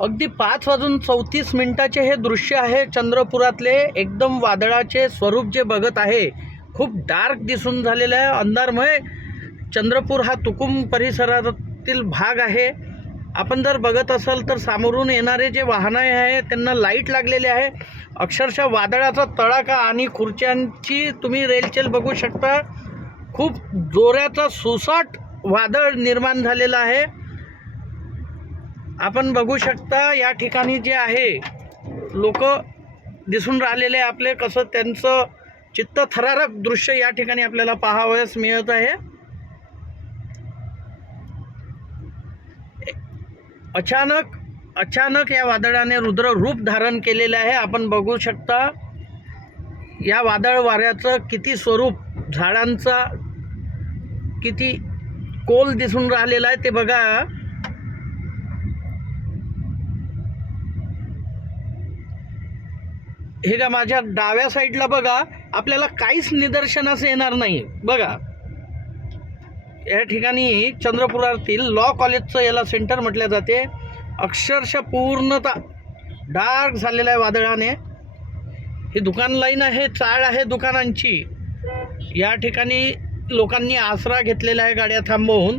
अगदी पाच वाजून चौतीस मिनिटाचे हे दृश्य आहे चंद्रपुरातले. एकदम वादळाचे स्वरूप जे बघत आहे खूप डार्क दिसून झालेलं आहे. अंधारमय चंद्रपूर हा तुकुम परिसरातील भाग आहे. आपण जर बघत असाल तर सामोरून येणारे जे वाहनं आहे त्यांना लाइट लागलेले आहे. अक्षरशः वादळाचा तडाखा आणि खुर्च्यांची तुम्ही रेलचेल बघू शकता. खूप जोराचा सुसाट वादळ निर्माण झालेलं आहे. आपण बघू शकता या ठिकाणी जे आहे लोक दिसून राहिलेले आपले कसं त्यांचं चित्त थरारक दृश्य या ठिकाणी आपल्याला पाहावयास मिळत आहे. अचानक अचानक या वादळाने रुद्र रूप धारण केलेले आहे. आपण बघू शकता या वादळ वाऱ्याचं किती स्वरूप झाडांचा किती कोल दिसून राहिलेला आहे. ते बघा हे का माझ्या डाव्या साईडला बघा आपल्याला काहीच निदर्शनास येणार नाही बघा. या ठिकाणी चंद्रपुरातील लॉ कॉलेजचं याला सेंटर म्हटलं जाते. अक्षरशः पूर्णतः डार्क झालेलं आहे वादळाने. ही दुकान लाईन आहे चाळ आहे दुकानांची. या ठिकाणी लोकांनी आसरा घेतलेला आहे गाड्या थांबवून.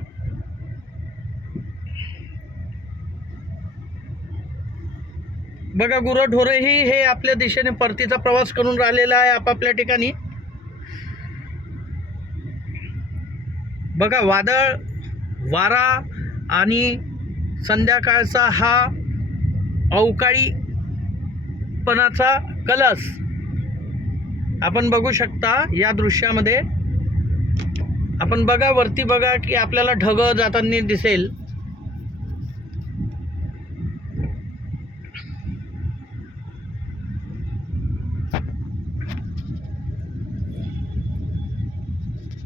बघा गुरंढोरेही हे आपल्या दिशेने परतीचा प्रवास करून राहिलेला आहे आपापल्या ठिकाणी. बघा वादळ वारा आणि संध्याकाळचा हा अवकाळीपणाचा कलस आपण बघू शकता या दृश्यामध्ये. आपण बघा वरती बघा की आपल्याला ढगं जाताना दिसेल.